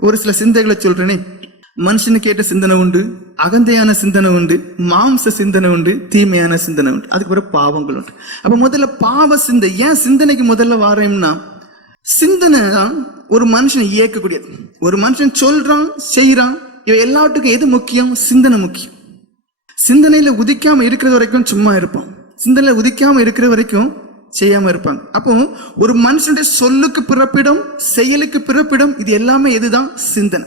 ஒரு சில சிந்தைகளை சொல்றேனே. மனுஷனுக்கு ஏற்ற சிந்தனை உண்டு அகந்தையான சிந்தனை உண்டு மாம்ச சிந்தனை உண்டு தீமையான சிந்தனை உண்டு. அதுக்கப்புறம் பாவங்கள் உண்டு. அப்ப முதல்ல பாவ சிந்தை ஏன் சிந்தனைக்கு முதல்ல வாரேன்னா சிந்தனை தான் ஒரு மனுஷனை இயக்கக்கூடியது. ஒரு மனுஷன் சொல்றான் செய்யறான் இவ எல்லாத்துக்கும் எது முக்கியம்? சிந்தனை முக்கியம். சிந்தனையில உதிக்காம இருக்கிற வரைக்கும் சும்மா இருப்பான் சிந்தனையில உதிக்காம இருக்கிற வரைக்கும் செய்யாம இருப்பாங்க. அப்போ ஒரு மனுஷனுடைய சொல்லுக்கு பிறப்பிடம் செயலுக்கு பிறப்பிடம் இது எல்லாமே எதுதான்? சிந்தனை.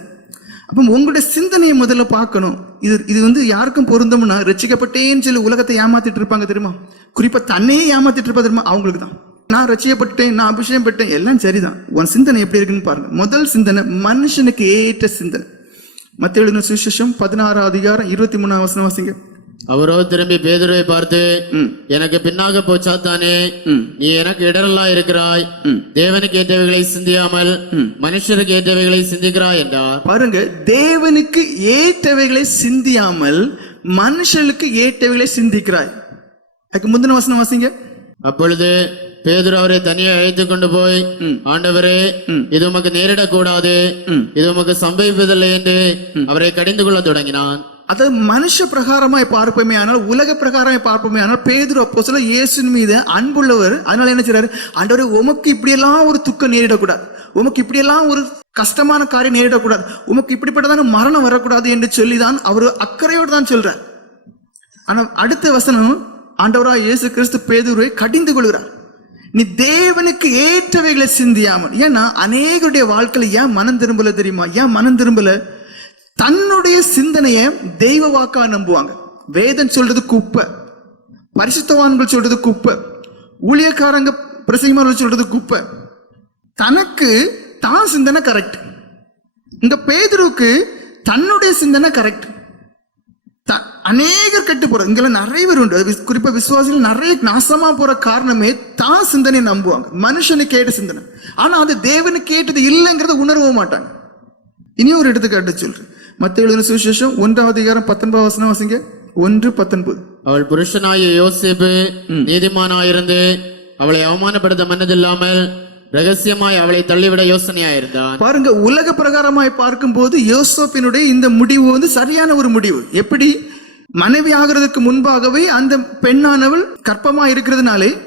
அப்போ உங்களுடைய சிந்தனையை முதல்ல பார்க்கணும். இது இது வந்து யாருக்கும் பொருந்தும்னா ரசிக்கப்பட்டேன்னு சொல்லி உலகத்தை ஏமாத்திட்டு இருப்பாங்க தெரியுமா? குறிப்பா தன்னையே ஏமாத்திட்டு இருப்பா தெரியுமா? அவங்களுக்கு தான் நான் ரசிக்கப்பட்டேன் நான் அபிஷேகம் பெற்றேன் எல்லாம் சரிதான். உன் சிந்தனை எப்படி இருக்குன்னு பாருங்க. முதல் சிந்தனை மனுஷனுக்கு ஏற்ற சிந்தனை. மத்திய எழுதின சுவிசேஷம் பதினாறாம் அதிகாரம் இருபத்தி மூணாம் வசனம் வாசிங்க. அவரோ திரும்பி பேதுருவை பார்த்து. எனக்கு பின்னாக போச்சாத்தானே. நீ எனக்கு இடரலா இருக்கிறாய். தேவனுக்கு ஏற்றவைகளை சிந்தியாமல் மனுஷருக்கு ஏற்றவைகளை சிந்திக்கிறாய் என்றார். பாருங்க தேவனுக்கு ஏற்றவைகளை சிந்தியாமல் மனுஷனுக்கு ஏற்றவைகளை சிந்திக்கிறாய். அதுக்கு முந்தின வசனம் வாசிங்க. அப்பொழுது பேதுரு அவரை தனியே அழைத்து கொண்டு போய் ஆண்டவரே இது உமக்கு நேரிடக்கூடாது. இது உமக்கு சம்பவிப்பதில்லை என்று அவரை கடிந்து கொள்ள தொடங்கினான். அதாவது மனுஷ பிரகாரமாய் பார்ப்போமே ஆனால் உலக பிரகாரமாய் பார்ப்போமே ஆனால் பேதுரு அப்போ சொல்ல இயேசுவின் மீது அன்புள்ளவர் அதனால என்ன செய்றாரு? ஆண்டவரே உமக்கு இப்படியெல்லாம் ஒரு துக்கம் நேரிடக்கூடாது. உமக்கு இப்படியெல்லாம் ஒரு கஷ்டமான காரியம் நேரிடக்கூடாது. உமக்கு இப்படிப்பட்டதான மரணம் வரக்கூடாது என்று சொல்லி தான் அவர் அக்கறையோடு தான் சொல்றார். ஆனால் அடுத்த வசனம் ஆண்டவராய் இயேசு கிறிஸ்து பேதுருவை கடிந்து கொள்கிறார். நீ தேவனுக்கு ஏற்றவைகளை சிந்தியாமல் ஏன்னா அநேகருடைய வாழ்க்கையில ஏன் மனம் திரும்பல தெரியுமா? ஏன் மனம் திரும்பல? தன்னுடைய சிந்தனைய தெய்வ வாக்கா நம்புவாங்க. வேதன் சொல்றது குப்பை. பரிசுத்தவான்கள் சொல்றது குப்பை. ஊழியக்காரங்க பிரசங்கமார்கள் சொல்றது குப்பை. தனக்கு தான் சிந்தனை கரெக்ட் இந்த பேதுருவுக்கு தன்னுடைய சிந்தனை கரெக்ட் த- அநேகர் கெட்டு போற இங்க நிறைய பேர் உண்டு. குறிப்பா விசுவாசிகள் நிறைய நாசமா போற காரணமே தான் சிந்தனை நம்புவாங்க. மனுஷனு கேட்ட சிந்தனை. ஆனா அது தேவனு கேட்டது இல்லைங்கிறத உணரவும் மாட்டாங்க. இனி ஒரு எடுத்துக்காட்டு சொல்றேன். மத்த எழுதின சுவிசேஷம் ஒன்றாவது அதிகாரம் பத்தொன்பது வசனம் வாசிங்க. ஒன்று பத்தொன்பது. அவள் புருஷனாகிய யோசேப்பு நீதிமானாயிருந்து அவளை அவமானப்படுத்த மன்னதில்லாமல் ரகசியமாய் அவளை தள்ளிவிட யோசனையாயிருந்தான். பாருங்க உலக பிரகாரமாய் பார்க்கும்போது யோசப்பினுடைய இந்த முடிவு வந்து சரியான ஒரு முடிவு. எப்படி? மனைவி ஆகிறதுக்கு முன்பாகவே அந்த பெண்ணானவள் கற்பமா இருக்கிறதுனாலே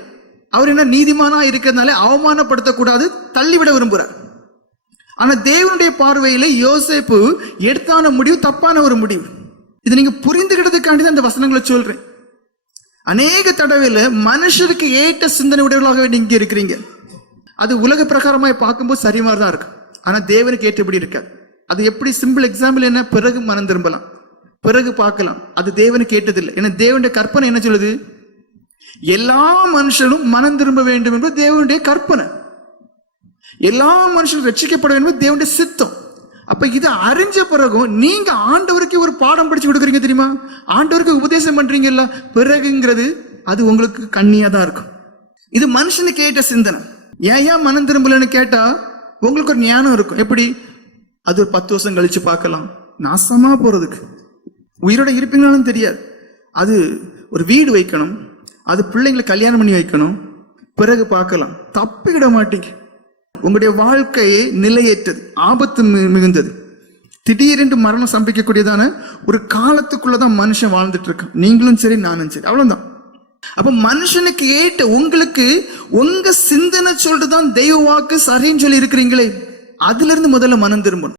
அவர் என்ன நீதிமானா இருக்கிறதுனாலே அவமானப்படுத்தக்கூடாது தள்ளிவிட விரும்புறார் ஆனா தேவனுடைய பார்வையில யோசேப்பு எடுத்தான முடிவு தப்பான ஒரு முடிவு. இது நீங்க புரிந்துகிட்டதுக்காண்டி தான் இந்த வசனங்களை சொல்றேன். அநேக தடவையில மனுஷருக்கு ஏற்ற சிந்தனை உடையவர்களாகவே நீங்க இருக்கிறீங்க. அது உலக பிரகாரமாய் பார்க்கும்போது சரி மாதிரி தான் இருக்கும் ஆனா தேவனுக்கு ஏற்றபடி இருக்காது. அது எப்படி சிம்பிள் எக்ஸாம்பிள் என்ன? பிறகு மனம் திரும்பலாம். பிறகு பார்க்கலாம். அது தேவனுக்கு ஏற்றதில்லை. ஏன்னா தேவனுடைய கற்பனை என்ன சொல்லுது? எல்லா மனுஷனும் மனம் திரும்ப வேண்டும் என்பது தேவனுடைய கற்பனை. எல்லா மனுஷனும் ரட்சிக்கப்பட வேண்டும் என்பது தேவனுடைய சித்தம். அப்ப இதை அறிஞ்ச பிறகும் நீங்க ஆண்டவருக்கு ஒரு பாடம் படிச்சு கொடுக்குறீங்க தெரியுமா? ஆண்டவருக்கு உபதேசம் பண்றீங்கல்ல? பிறகுங்கிறது அது உங்களுக்கு கண்ணியா தான் இருக்கும். இது மனுஷனுக்கு கேட்ட சிந்தனை. ஏன் ஏன் மனம் திரும்பலன்னு கேட்டா உங்களுக்கு ஒரு ஞானம் இருக்கும். எப்படி? அது ஒரு பத்து வருஷம் கழிச்சு பார்க்கலாம். நாசமா போறதுக்கு. உயிரோட இருப்பீங்களான்னு தெரியாது. அது ஒரு வீடு வைக்கணும். அது பிள்ளைங்களை கல்யாணம் பண்ணி வைக்கணும். பிறகு பார்க்கலாம். தப்பிக்கிட மாட்டீங்க. உங்களுடைய வாழ்க்கையை நிலையேற்றது ஆபத்து மிகுந்தது. திடீரென்று மரணம் சம்பிக்கக்கூடியதான ஒரு காலத்துக்குள்ளதான் மனுஷன் வாழ்ந்துட்டு இருக்கான் நீங்களும் சரி நானும் சரி அவ்வளவுதான். அப்ப மனுஷனுக்கு ஏற்ற உங்களுக்கு உங்க சிந்தனை சொல்லிட்டு தான் தெய்வ வாக்கு சரின்னு சொல்லி இருக்கிறீங்களே அதுல இருந்து முதல்ல மனம் திரும்பணும்.